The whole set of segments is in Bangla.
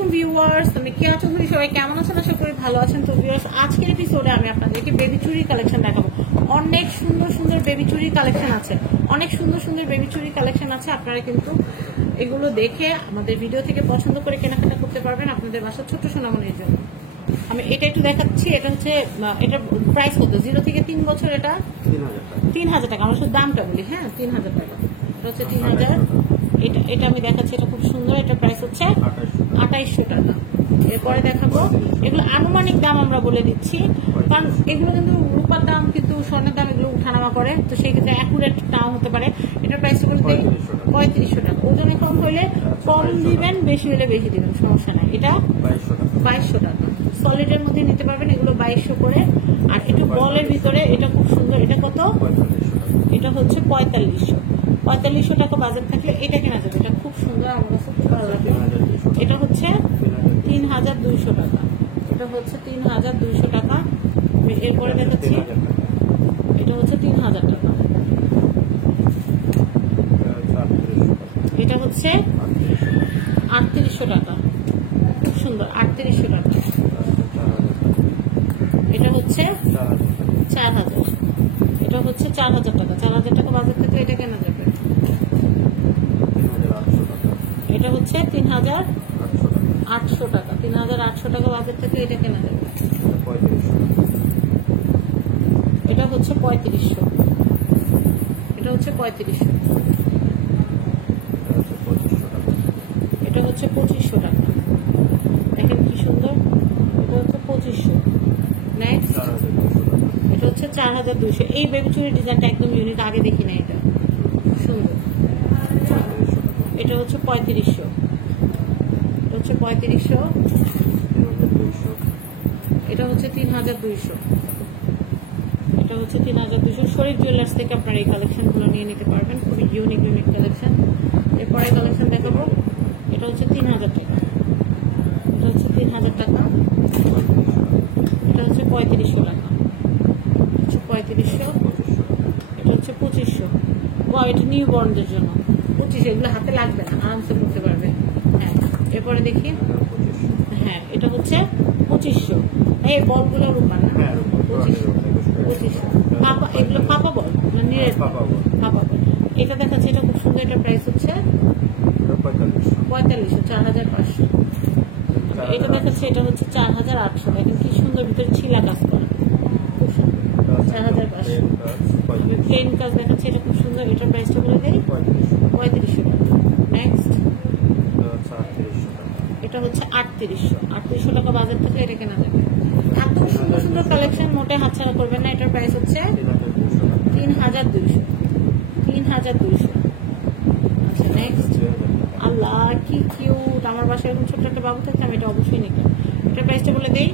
আলাইকুম ভিউয়ার্স, আমি কেয়া চৌধুরী। সবাই কেমন আছেন? আশা করি ভালো আছেন। তো ভিউয়ার্স, আজকের এপিসোডে আমি আপনাদেরকে বেবি চুড়ির কালেকশন দেখাবো। অনেক সুন্দর সুন্দর বেবি চুড়ির কালেকশন আছে, অনেক সুন্দর সুন্দর বেবি চুড়ির কালেকশন আছে। আপনারা কিন্তু এগুলো দেখে আমাদের ভিডিও থেকে পছন্দ করে কেনাকাটা করতে পারবেন আপনাদের বাসার ছোট্ট সোনামণির জন্য। আমি এটা একটু দেখাচ্ছি। এটা হচ্ছে, এটা প্রাইস কত? 0 থেকে 3 বছর এটা 3000 টাকা। আমরা শুধু দামটা বলি, হ্যাঁ 3000 টাকা। এটা হচ্ছে 3000। এটা আমি দেখাচ্ছি, এটা খুব সুন্দর। এটা প্রাইস হচ্ছে 2800 টাকা। এরপরে দেখাবো, এগুলো আনুমানিক দাম আমরা বলে দিচ্ছি, কারণ এগুলো কিন্তু রূপার দাম কিন্তু স্বর্ণের দাম এগুলো উঠানামা করে, তো সেই ক্ষেত্রে অ্যাকুরেট নাও হতে পারে। এটার প্রাইসটা বলতে 3500 টাকা। ওজনে কম হলে কম দিবেন, বেশি হলে বেশি দিবেন, সমস্যা নাই। এটা 2200 টাকা। সলিডের মধ্যে নিতে পারবেন এগুলো 2200 করে। আর একটু বলের ভিতরে এটা খুব সুন্দর। এটা কত? এটা হচ্ছে 4500 টাকা বাজেট থাকলে এটা কেনা যাবে। এটা খুব সুন্দর, আমার কাছে খুব ভালো লাগে। এটা হচ্ছে 3200 টাকা। এটা হচ্ছে 3200 টাকা। এরপরে দেখাচ্ছি, এটা হচ্ছে 3000 টাকা। এটা হচ্ছে 3800 টাকা। খুব সুন্দর, 3800 টাকা। এটা হচ্ছে 4000। এটা হচ্ছে 4000 টাকা। 4000 টাকা বাজেট থেকে এটা কেনা যাবে। এটা হচ্ছে 3800 টাকা। 3800 টাকা বাজেট থেকে এটা কেনা যাবে। এটা হচ্ছে 3500। এটা হচ্ছে 3500। এটা হচ্ছে 2500 টাকা। দেখেন কি সুন্দর। এটা হচ্ছে 2500। নেক্সট, এটা হচ্ছে 4200। এই বেবি চুড়ির ডিজাইনটা একদম ইউনিক, আগে দেখি না। এটা সুন্দর। এটা হচ্ছে 3500। এটা হচ্ছে 3500। এটা হচ্ছে 3200। এটা হচ্ছে 3200। শরীফ জুয়েলার্স থেকে আপনারা এই কালেকশনগুলো নিয়ে নিতে পারবেন, খুবই ইউনিক ইউনিক কালেকশন। এরপরে কালেকশন দেখাবো, এটা হচ্ছে 3000 টাকা। এটা হচ্ছে 3000 টাকা। এটা হচ্ছে 3500 টাকা। 3500। এটা হচ্ছে 2500। বা এটা নিউ বর্নদের জন্য 2500। এগুলো হাতে লাগবে না, আরামসে করতে পারবে। হ্যাঁ, এরপরে দেখি। হ্যাঁ, এটা হচ্ছে 2500। এই বলগুলো রূপা না? 2500। পাপা, এগুলো পাপা বল না? নিরেট পাপা বল। এটা দেখাচ্ছে, এটা খুব সুন্দর। এটার প্রাইস হচ্ছে 4500। 4500। এটা দেখাচ্ছে, এটা হচ্ছে 4800। দেখেন কি সুন্দর, ভিতরে ছিলা কাজ করা, খুব সুন্দর। 4500। প্লেন কাজ দেখাচ্ছে, এটা খুব সুন্দর। এটার প্রাইসটা বলে দেই 3500 টাকা। নেক্সট, এটা হচ্ছে 3800 টাকা বাজার থেকে এটা কেনা যাবে। এত সুন্দর সুন্দর কালেকশন, মোটে হাতছাড়া করবেন না। এটার প্রাইস হচ্ছে 3200। 3200। আচ্ছা, নেক্সট। আল্লাহ কি কিউট! আমার বাসায় এরকম ছোট্ট একটা বাবু থাকতে আমি এটা অবশ্যই নিতাম। এটার প্রাইসটা বলে দেই।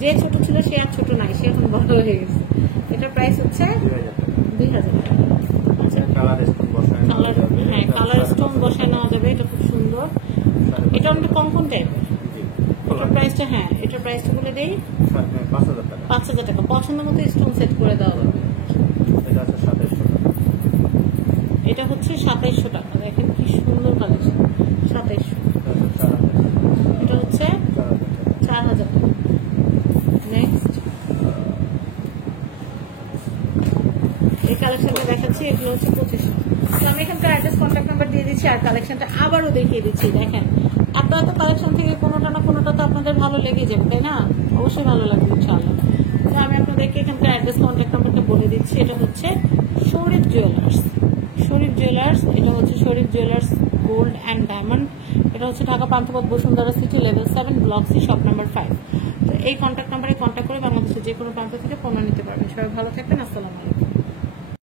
যে ছোট ছিল সে আর ছোট নাই, সে এখন বড় হয়ে গেছে। এটার প্রাইস হচ্ছে 2000 টাকা। আচ্ছা, হ্যাঁ, কালার স্টোন বসায় নেওয়া যাবে। এটা খুব সুন্দর। এটা অনেক কঙ্কন টাইপের। এটার প্রাইসটা, হ্যাঁ এটার প্রাইসটা বলে দেই 5000 টাকা। পছন্দ মতো স্টোন সেট করে দেওয়া যাবে। এটা হচ্ছে 2700 টাকা। দেখেন কি সুন্দর কালেকশন, 2700। এটা হচ্ছে 4000 টাকা। নেক্সট, এই কালেকশনটা দেখাচ্ছি, এগুলো হচ্ছে 2500। তো আমি এখানকার অ্যাড্রেস, কন্ট্যাক্ট নাম্বার দিয়ে দিচ্ছি, আর কালেকশনটা আবারও দেখিয়ে দিচ্ছি। দেখেন, এত এত কালেকশন থেকে কোনোটা না কোনোটা তো আপনাদের ভালো লেগে যাবে, তাই না? অবশ্যই ভালো লাগবে ইনশাআল্লাহ। তো আমি আপনাদেরকে এখানকার অ্যাড্রেস, কন্ট্যাক্ট নাম্বারটা বলে দিচ্ছি। এটা হচ্ছে শরীফ জুয়েলার্স। শরীফ জুয়েলার্স, এটা হচ্ছে Sharif jewellers gold and diamond. এটা হচ্ছে Dhaka Panthapath, Bashundhara city, level 7, block C, shop number 5। তো এই কন্ট্যাক্ট নাম্বারে কন্ট্যাক্ট করে বাংলাদেশের যে কোনো প্রান্ত থেকে পণ্য নিতে পারবেন। সবাই ভালো থাকবেন। আসসালামু আলাইকুম।